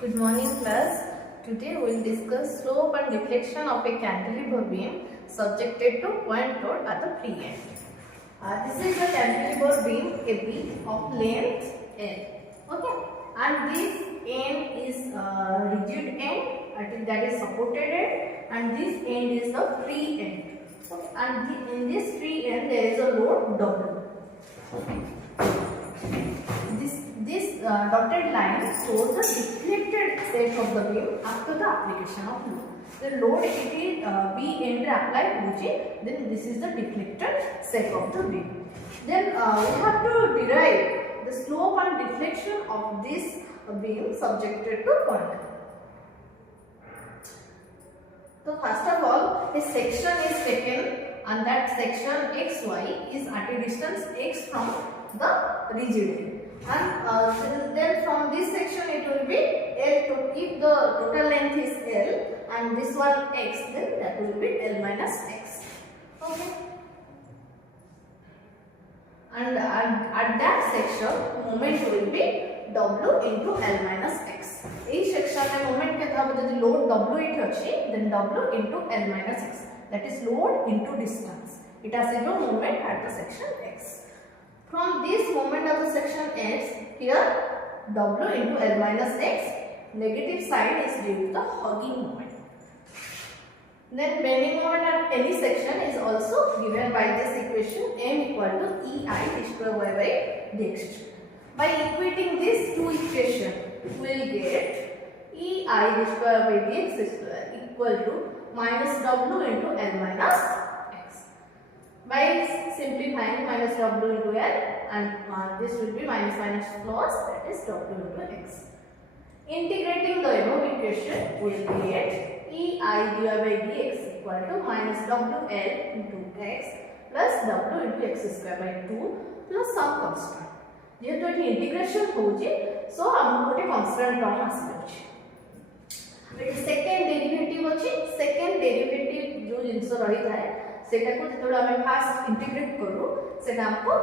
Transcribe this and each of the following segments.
Good morning class. Today we will discuss slope and deflection of a cantilever beam subjected to point load at the free end. This is a cantilever beam AB of length L. Okay, and this end is rigid end that is supported end, and this end is the free end. Okay, and in this free end there is a load W. This dotted line shows the deflected set of the beam after the application of load. The load it is B end applied, then this is the deflected set of the beam. Then we have to derive the slope and deflection of this beam subjected to point. So first of all, a section is taken and that section xy is at a distance x from the rigid end. And then from this section it will be L. If the total length is L and this one x, then that will be L minus x. Okay. And at that section, moment will be W into L minus x. Each section moment के load W it अच्छी, then W into L minus x. That is load into distance. It has a moment at the section x. From this moment of the section x, here W into L minus x, negative sign is due to the hugging moment. Then bending moment at any section is also given by this equation m equal to ei d square y by dx. By equating these two equations, we will get ei d square by dx square equal to minus W into L minus x. By simplifying minus W into L and this will be minus plus, that is W into x. Integrating the above equation, we will get ei dy by dx equal to minus WL into x plus W into x square by 2 plus some constant. जेहेतु ये integration होउची, सो हमको गोटे constant term आसी second derivative अछि, second derivative जो जिंस रही थाए सेटा को जेतोड़ हमें फर्स्ट इंटीग्रेट करू सेटा हमको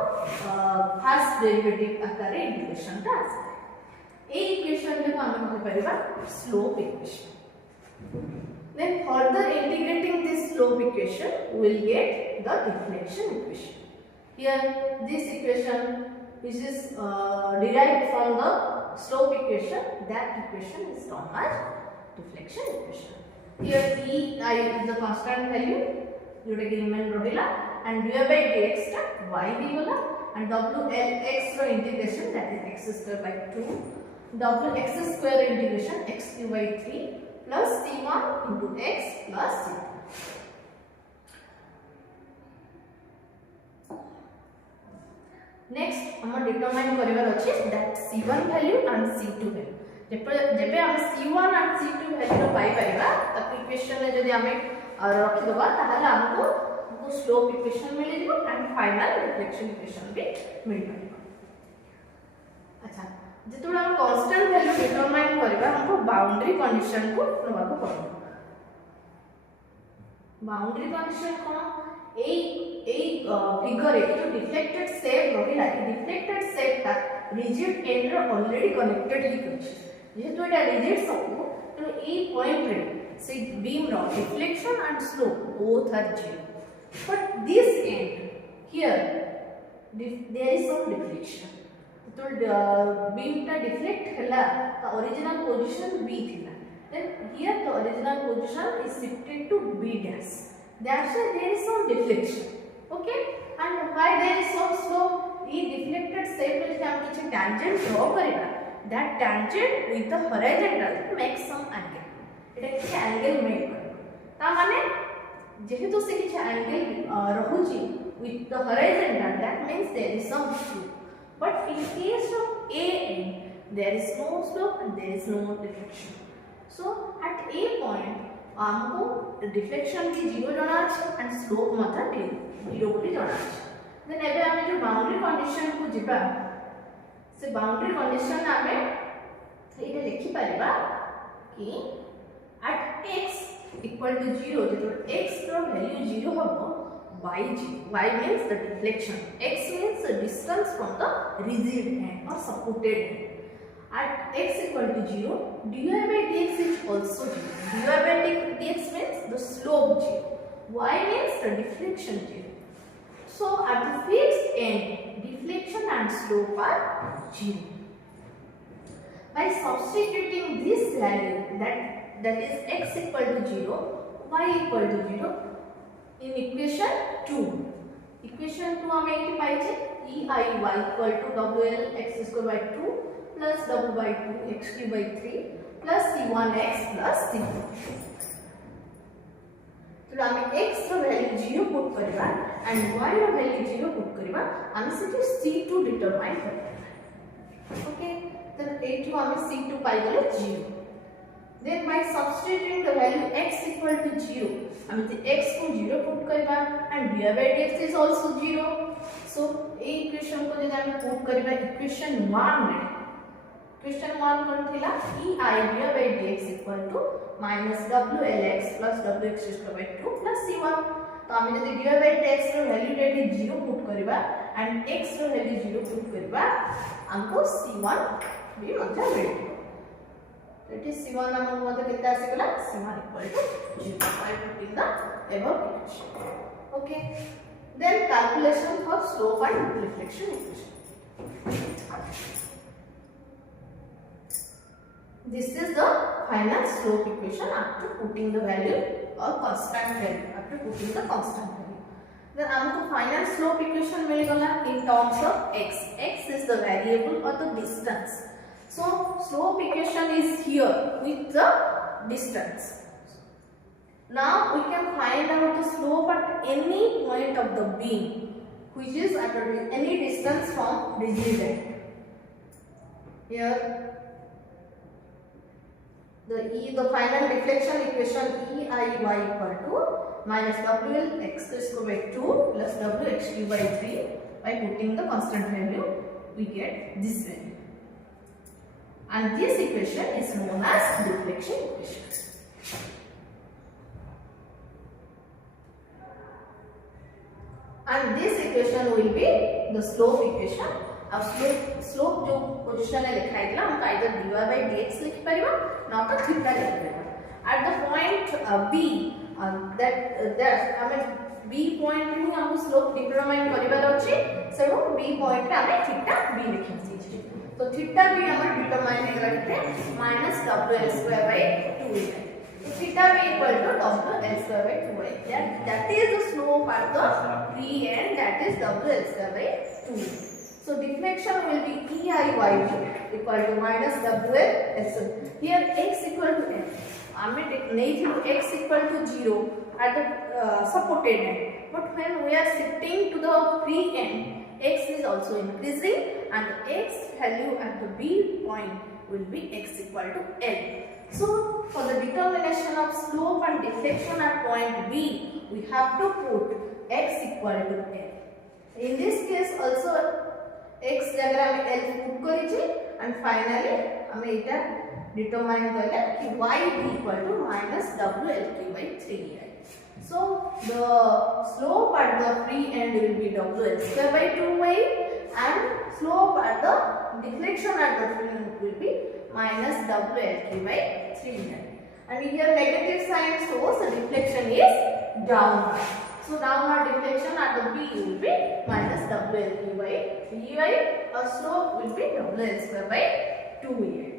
फर्स्ट डेरिवेटिव आकार इंटीग्रेशन ता आसे ए इक्वेशन को हम कहि परिबा slope equation. Then further integrating this slope equation, we will get the deflection equation. Here this equation which is derived from the slope equation, that equation is known as deflection equation. Here ei is the constant value जोटा कि remain रहिला and dy by dx टा y भी होला and wlx रो integration that is x square by 2 wx square integration x cube by 3 plus c1 into x plus c2. Next हम determine करिवार अछि that c1 value and c2 value. जेबे हम c1 and c2 value पाई परिबा त equation रे जदि हमें रखि दबा ताहले हमको स्लोप इक्वेशन मिल जिवो एंड फाइनल डिफ्लेक्शन इक्वेशन भी मिल परिबा. अच्छा, जेतुला हम कांस्टेंट वैल्यू डिटरमाइन करबा हमको बाउंड्री कंडीशन को नबा को पड़ो. बाउंड्री कंडीशन कोन ए फिगर ए जो डिफ्लेक्टेड शेप रहिला डिफ्लेक्टेड शेप ता रिजिड एंड रो ऑलरेडी कनेक्टेड ही करछि. जेतु एटा रिजिड सब तो ए पॉइंट रे से beam ro deflection and slope both are zero, but this end here there is some deflection. तो beam ta deflect hela the original position B thila, then here the original position is shifted to B dash, that's why there is some deflection. Okay, and why there is some slope, e deflected shape रे हम किछ tangent draw करिबा, that tangent with the horizontal makes some angle. एटा किछ angle make कर ता माने जेहेतु से किछ angle रहुची with the horizontal, that means there is some slope, but in case of A end there is no slope and there is no deflection. So at A point हमको deflection भी 0 जाना अछि and slope मथा 0 बोली जाना अछि. then एबे हम जो बाउंड्री कंडीशन को जिबा से बाउंड्री कंडीशन हमें एटा लिखि परिबा कि at x equal to 0, जो x रो value 0 होबो, y 0. Y means the deflection, x means the distance from the rigid end or supported end. at x equal to 0, dy by dx is also 0. dy by dx means the slope 0. Y means the deflection 0. So at the fixed end, deflection and slope are 0. By substituting this value that is x equal to 0, y equal to 0 in equation 2. Equation 2 हमें ये पाइजे e I y equal to wl x square by 2 plus w by 2 x cube by 3 plus c1x plus c2. तो हमें x रो value 0 put करबा and y रो value 0 put करबा हम सेठी c2 डिटरमाइन करबा. ओके then a2 हमें c2 पाई गले 0. then by substituting the value x equal to 0 हमें the x को 0 पुट करबा and dy by dx is also 0. so A equation को जब हम पुट करबा इक्वेशन 1 रे इक्वेशन 1 कोन थिला e I dy by dx equal to minus wlx plus wx square by 2 plus c1. तो हमें जब dy by dx रो वैल्यू रेडी 0 पुट करबा and x रो वैल्यू 0 पुट करबा हमको c1 भी मतलब ready. That is C1 among what कितना आसेगला C1 equal to 0 by putting the above equation. Okay. Then calculation for slope and deflection equation. This is the final slope equation after putting the value or constant value after putting the constant value. Then हमको final slope equation मिल गला in terms of x. X is the variable or the distance. So slope equation is here with the distance. Now we can find out the slope at any point of the beam which is at any distance from origin. Here the final deflection equation e I y equal to minus w x square by 2 plus w x cube by 3. By putting the constant value we get this value. And this equation is known as deflection equation. And this equation will be the slope equation. अब slope जो position है लिखा है हम either dy by dx लिख परिबा not a theta लिख परिबा. At the point B that हमें B point रे हम slope determine करिबार अछि सेरो B point रे हमें theta B लिखि छी. तो थीटा भी हमें डिटरमाइन करते minus wl square by 2a. So theta b equal to wl square by 2a. That is the slope at the free end, that is wl square by 2a. So deflection will be e I y equal to minus wl s. Here x equal to n. हमें नहीं थी x equal to 0 at the supported end. But when we are shifting to the free end, x is also increasing and the x value at the B point will be x equal to L. So for the determination of slope and deflection at point B, we have to put x equal to L. In this case also x जगह हमें L put करी and finally हमें इधर determine करले कि y equal to minus WL3 by 3i. So the slope at the free end will be WL square by 2y and slope at the deflection at the free end will be minus WL3 by 3i. And here negative sign shows the deflection is downward. So downward deflection at the B will be minus WL3 by 3y. Or slope will be WL square by 2a.